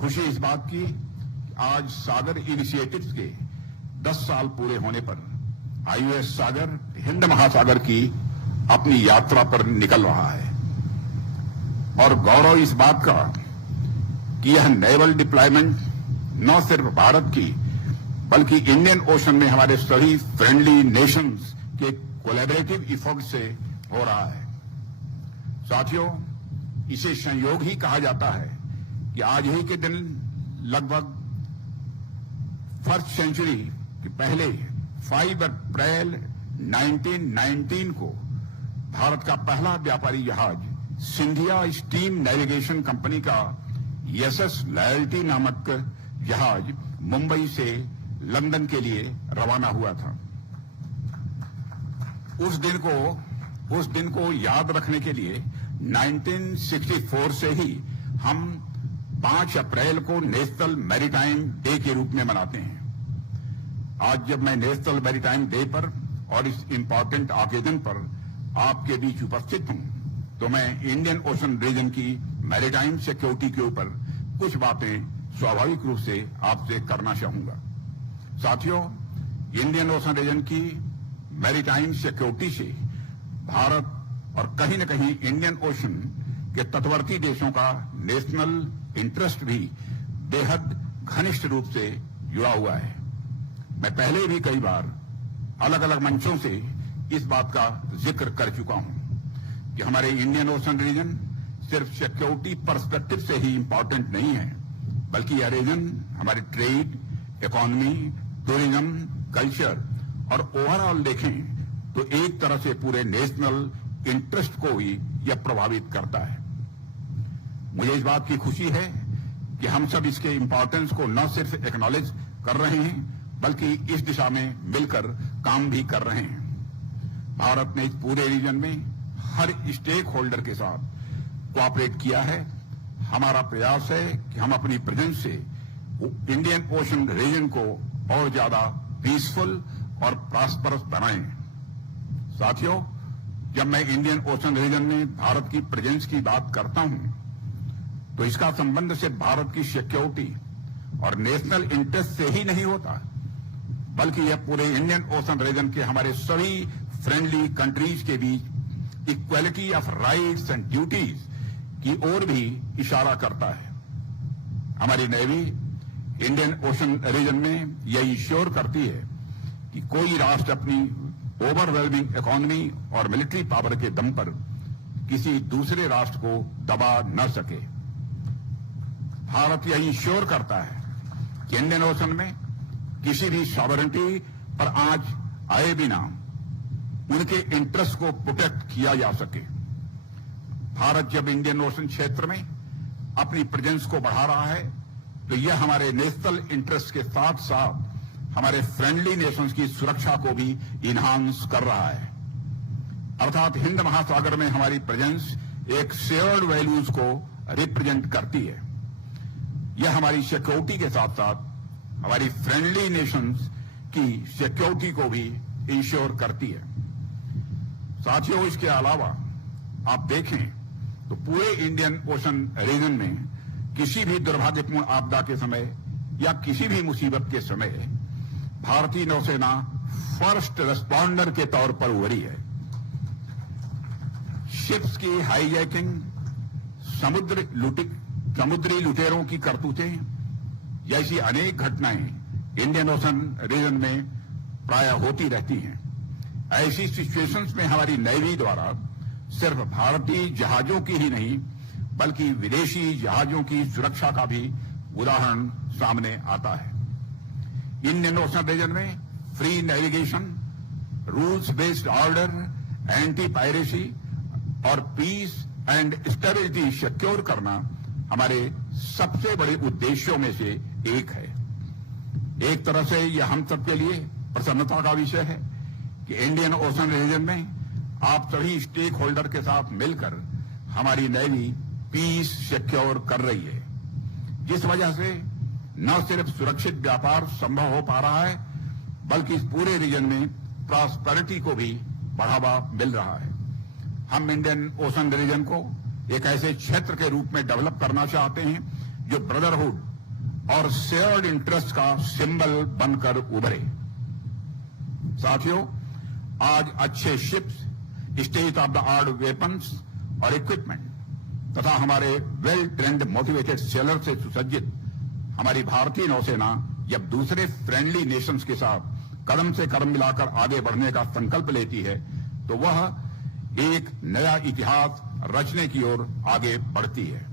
खुशी इस बात की आज सागर इनिशिएटिव्स के 10 साल पूरे होने पर आईओएस सागर हिंद महासागर की अपनी यात्रा पर निकल रहा है और गौरव इस बात का कि यह नेवल डिप्लॉयमेंट न सिर्फ भारत की बल्कि इंडियन ओशन में हमारे सभी फ्रेंडली नेशंस के कोलैबोरेटिव इफर्ट से हो रहा है। साथियों, इसे संयोग ही कहा जाता है कि आज ही के दिन लगभग फर्स्ट सेंचुरी के पहले 5 अप्रैल 1919 को भारत का पहला व्यापारी जहाज सिंधिया स्टीम नेविगेशन कंपनी का एसएस लॉयल्टी नामक जहाज मुंबई से लंदन के लिए रवाना हुआ था। उस दिन को याद रखने के लिए 1964 से ही हम 5 अप्रैल को नेशनल मैरीटाइम डे के रूप में मनाते हैं। आज जब मैं नेशनल मैरीटाइम डे पर और इस इंपॉर्टेंट ऑकेजन पर आपके बीच उपस्थित हूं, तो मैं इंडियन ओशन रीजन की मैरीटाइम सिक्योरिटी के ऊपर कुछ बातें स्वाभाविक रूप से आपसे करना चाहूंगा। साथियों, इंडियन ओशन रीजन की मैरीटाइम सिक्योरिटी से भारत और कहीं न कहीं इंडियन ओशन के तटवर्ती देशों का नेशनल इंटरेस्ट भी बेहद घनिष्ठ रूप से जुड़ा हुआ है। मैं पहले भी कई बार अलग अलग मंचों से इस बात का जिक्र कर चुका हूं कि हमारे इंडियन ओशन रीजन सिर्फ सिक्योरिटी पर्सपेक्टिव से ही इंपॉर्टेंट नहीं है, बल्कि यह रीजन हमारे ट्रेड, इकोनॉमी, टूरिज्म, कल्चर और ओवरऑल देखें तो एक तरह से पूरे नेशनल इंटरेस्ट को ही यह प्रभावित करता है। मुझे इस बात की खुशी है कि हम सब इसके इंपॉर्टेंस को न सिर्फ एक्नॉलेज कर रहे हैं बल्कि इस दिशा में मिलकर काम भी कर रहे हैं। भारत ने इस पूरे रीजन में हर स्टेक होल्डर के साथ कोऑपरेट किया है। हमारा प्रयास है कि हम अपनी प्रेजेंस से इंडियन ओशन रीजन को और ज्यादा पीसफुल और प्रॉस्परस बनाएं। साथियों, जब मैं इंडियन ओशन रीजन में भारत की प्रेजेंस की बात करता हूं, तो इसका संबंध सिर्फ भारत की सिक्योरिटी और नेशनल इंटरेस्ट से ही नहीं होता, बल्कि यह पूरे इंडियन ओशन रीजन के हमारे सभी फ्रेंडली कंट्रीज के बीच equality of rights and duties की ओर भी इशारा करता है। हमारी नेवी इंडियन ओशन रीजन में यह इंश्योर करती है कि कोई राष्ट्र अपनी ओवरवेलमिंग इकोनॉमी और मिलिट्री पावर के दम पर किसी दूसरे राष्ट्र को दबा न सके। भारत यह इंश्योर करता है कि इंडियन ओशन में किसी भी सॉवरेंटी पर आंच आए बिना उनके इंटरेस्ट को प्रोटेक्ट किया जा सके। भारत जब इंडियन ओशन क्षेत्र में अपनी प्रेजेंस को बढ़ा रहा है, तो यह हमारे नेशनल इंटरेस्ट के साथ साथ हमारे फ्रेंडली नेशंस की सुरक्षा को भी इन्हांस कर रहा है। अर्थात हिंद महासागर में हमारी प्रेजेंस एक शेयर्ड वैल्यूज को रिप्रेजेंट करती है। यह हमारी सिक्योरिटी के साथ साथ हमारी फ्रेंडली नेशंस की सिक्योरिटी को भी इंश्योर करती है। साथियों, इसके अलावा आप देखें तो पूरे इंडियन ओशन रीजन में किसी भी दुर्भाग्यपूर्ण आपदा के समय या किसी भी मुसीबत के समय भारतीय नौसेना फर्स्ट रेस्पॉन्डर के तौर पर उभरी है। शिप्स की हाईजैकिंग, समुद्री लुटेरों की करतूतें जैसी अनेक घटनाएं इंडियन ओशन रीजन में प्राय होती रहती हैं। ऐसी सिचुएशंस में हमारी नेवी द्वारा सिर्फ भारतीय जहाजों की ही नहीं बल्कि विदेशी जहाजों की सुरक्षा का भी उदाहरण सामने आता है। इंडियन ओशन रीजन में free navigation, rules based order, anti piracy और पीस एंड स्टेबिलिटी सिक्योर करना हमारे सबसे बड़े उद्देश्यों में से एक है। एक तरह से यह हम सबके लिए प्रसन्नता का विषय है कि इंडियन ओशन रीजन में आप सभी स्टेक होल्डर के साथ मिलकर हमारी नेवी पीस सिक्योर कर रही है, जिस वजह से न सिर्फ सुरक्षित व्यापार संभव हो पा रहा है बल्कि इस पूरे रीजन में प्रॉस्पेरिटी को भी बढ़ावा मिल रहा है। हम इंडियन ओशन रीजन को एक ऐसे क्षेत्र के रूप में डेवलप करना चाहते हैं जो ब्रदरहुड और शेयर्ड इंटरेस्ट का सिंबल बनकर उभरे। साथियों, आज अच्छे ships, state of the art weapons और इक्विपमेंट तथा हमारे वेल ट्रेंड मोटिवेटेड सेलर से सुसज्जित हमारी भारतीय नौसेना जब दूसरे फ्रेंडली नेशंस के साथ कदम से कदम मिलाकर आगे बढ़ने का संकल्प लेती है तो वह एक नया इतिहास रचने की ओर आगे बढ़ती है।